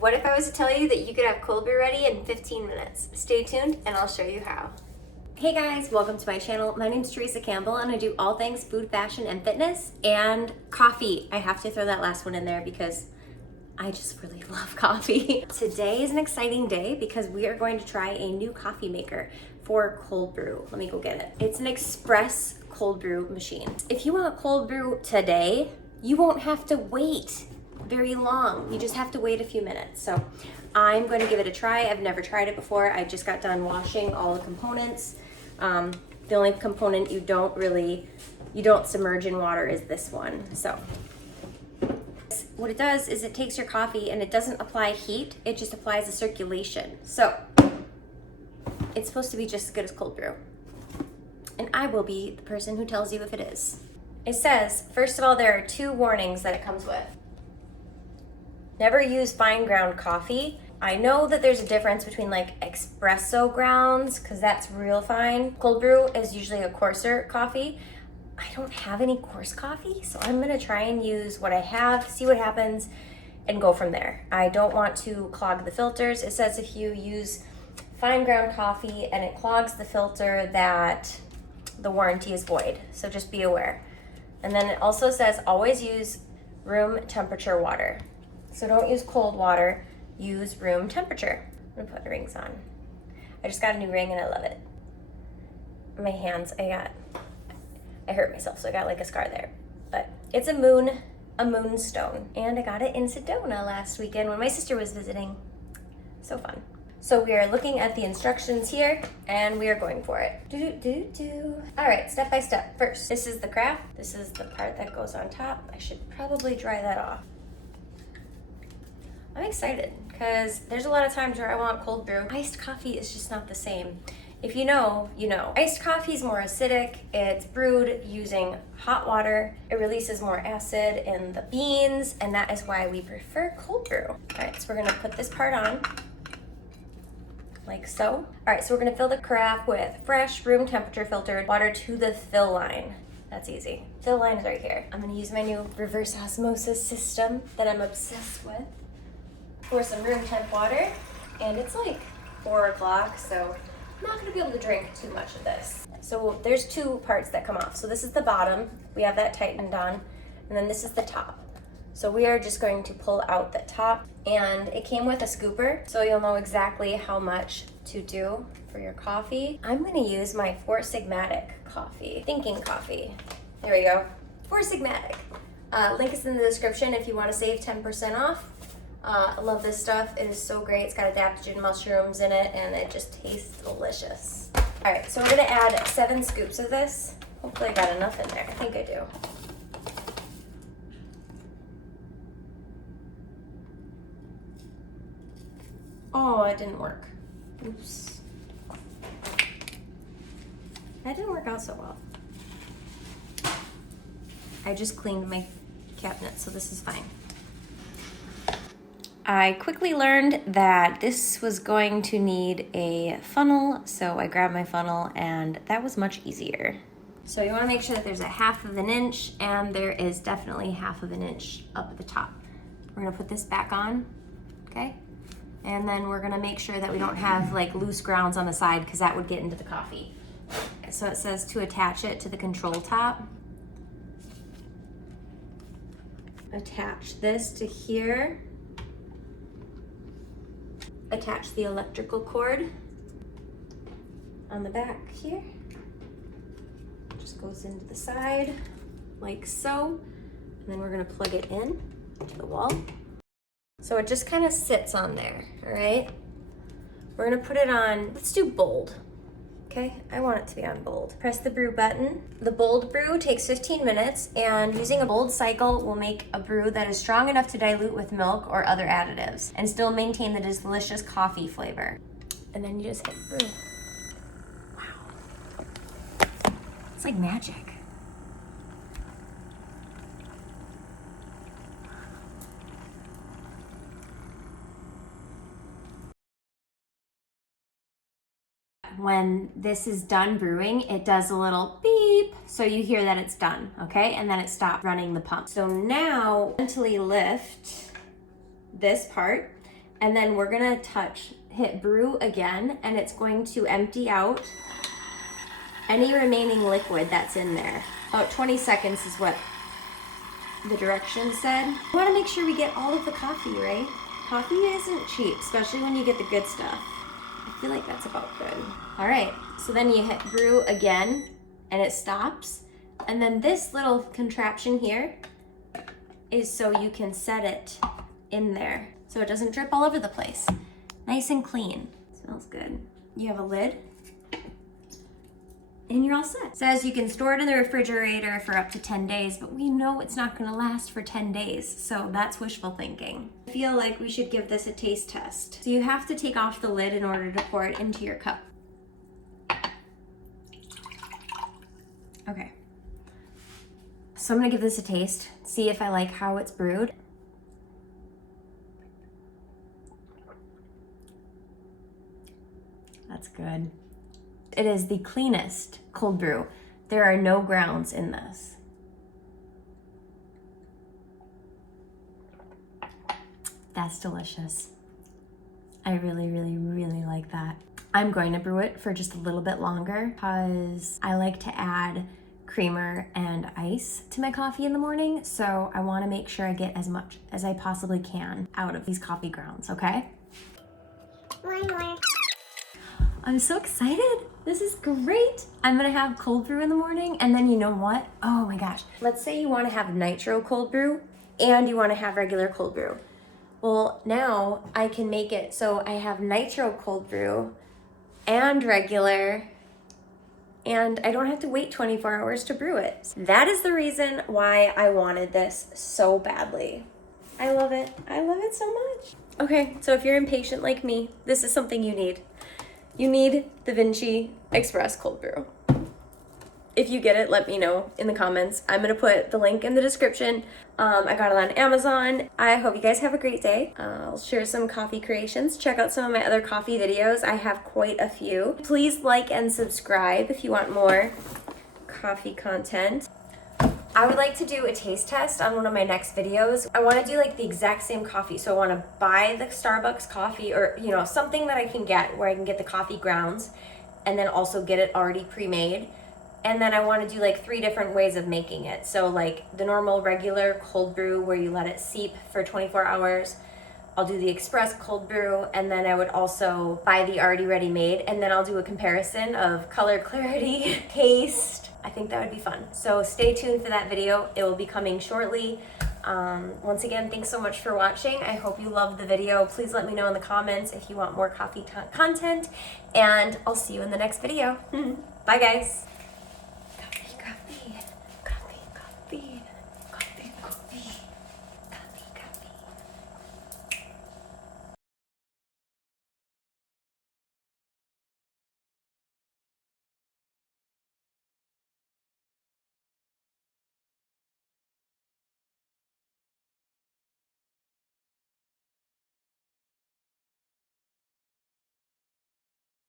What if I was to tell you that you could have cold brew ready in 15 minutes? Stay tuned and I'll show you how. Hey guys, welcome to my channel. My name is Teresa Campbell and I do all things food, fashion, and fitness, and coffee. I have to throw that last one in there because I just really love coffee. Today is an exciting day because we are going to try a new coffee maker for cold brew. Let me go get it. It's an express cold brew machine. If you want cold brew today, you won't have to wait very long. You just have to wait a few minutes. So I'm going to give it a try. I've never tried it before. I just got done washing all the components. The only component you don't submerge in water is this one. So what it does is it takes your coffee and it doesn't apply heat, it just applies a circulation. So it's supposed to be just as good as cold brew. And I will be the person who tells you if it is. It says, first of all, there are 2 warnings that it comes with. Never use fine ground coffee. I know that there's a difference between like espresso grounds, because that's real fine. Cold brew is usually a coarser coffee. I don't have any coarse coffee, so I'm gonna try and use what I have, see what happens, and go from there. I don't want to clog the filters. It says if you use fine ground coffee and it clogs the filter, that the warranty is void, so just be aware. And then it also says always use room temperature water. So don't use cold water, use room temperature. I'm gonna put the rings on. I just got a new ring and I love it. My hands, I hurt myself, so I got like a scar there. But it's a moonstone. And I got it in Sedona last weekend when my sister was visiting. So fun. So we are looking at the instructions here and we are going for it. All right, step by step. First, this is the craft. This is the part that goes on top. I should probably dry that off. I'm excited because there's a lot of times where I want cold brew. Iced coffee is just not the same. If you know, you know. Iced coffee is more acidic. It's brewed using hot water. It releases more acid in the beans, and that is why we prefer cold brew. All right, so we're gonna put this part on, like so. All right, so we're gonna fill the carafe with fresh, room temperature filtered water to the fill line. That's easy. Fill line is right here. I'm gonna use my new reverse osmosis system that I'm obsessed with. Pour some room temp water, and it's like 4 o'clock, so I'm not gonna be able to drink too much of this. So there's 2 parts that come off. So this is the bottom, we have that tightened on, and then this is the top. So we are just going to pull out the top, and it came with a scooper, so you'll know exactly how much to do for your coffee. I'm gonna use my 4 Sigmatic coffee, thinking coffee. There we go, 4 Sigmatic. Link is in the description if you wanna save 10% off. I love this stuff. It is so great. It's got adaptogen mushrooms in it and it just tastes delicious. All right, so we're gonna add 7 scoops of this. Hopefully I got enough in there. I think I do. Oh, it didn't work. Oops. That didn't work out so well. I just cleaned my cabinet, so this is fine. I quickly learned that this was going to need a funnel, so I grabbed my funnel and that was much easier. So you want to make sure that there's a 1/2 inch and there is definitely 1/2 inch up at the top. We're gonna put this back on, okay? And then we're gonna make sure that we don't have like loose grounds on the side because that would get into the coffee. So it says to attach it to the control top. Attach this to here. Attach the electrical cord on the back here. Just goes into the side like so. And then we're gonna plug it in to the wall. So it just kind of sits on there, all right? We're gonna put it on, let's do bold. Okay, I want it to be on bold. Press the brew button. The bold brew takes 15 minutes, and using a bold cycle will make a brew that is strong enough to dilute with milk or other additives and still maintain the delicious coffee flavor. And then you just hit brew. Wow. It's like magic. When this is done brewing, it does a little beep, so you hear that it's done, okay? And then it stopped running the pump. So now, gently lift this part And then we're gonna hit brew again, and it's going to empty out any remaining liquid that's in there. About 20 seconds is what the directions said. We wanna make sure we get all of the coffee, right? Coffee isn't cheap, especially when you get the good stuff. I feel like that's about good. All right, so then you hit brew again, and it stops. And then this little contraption here is so you can set it in there so it doesn't drip all over the place. Nice and clean. Smells good. You have a lid, and you're all set. It says you can store it in the refrigerator for up to 10 days, but we know it's not gonna last for 10 days, so that's wishful thinking. I feel like we should give this a taste test. So you have to take off the lid in order to pour it into your cup. Okay. So I'm gonna give this a taste, see if I like how it's brewed. That's good. It is the cleanest cold brew. There are no grounds in this. That's delicious. I really, really, really like that. I'm going to brew it for just a little bit longer because I like to add creamer and ice to my coffee in the morning. So I want to make sure I get as much as I possibly can out of these coffee grounds, okay? One more. I'm so excited. This is great. I'm gonna have cold brew in the morning, and then you know what? Oh my gosh. Let's say you wanna have nitro cold brew and you wanna have regular cold brew. Well, now I can make it so I have nitro cold brew and regular, and I don't have to wait 24 hours to brew it. That is the reason why I wanted this so badly. I love it. I love it so much. Okay, so if you're impatient like me, this is something you need. You need the Vinci Express Cold Brew. If you get it, let me know in the comments. I'm gonna put the link in the description. I got it on Amazon. I hope you guys have a great day. I'll share some coffee creations. Check out some of my other coffee videos. I have quite a few. Please like and subscribe if you want more coffee content. I would like to do a taste test on one of my next videos. I want to do like the exact same coffee. So I want to buy the Starbucks coffee, or something that I can get where I can get the coffee grounds and then also get it already pre-made. And then I want to do like 3 different ways of making it. So like the normal regular cold brew where you let it seep for 24 hours. I'll do the express cold brew, and then I would also buy the already ready made, and then I'll do a comparison of color clarity, taste. I think that would be fun. So stay tuned for that video. It will be coming shortly. Once again, thanks so much for watching. I hope you loved the video. Please let me know in the comments if you want more coffee content, and I'll see you in the next video. Bye guys.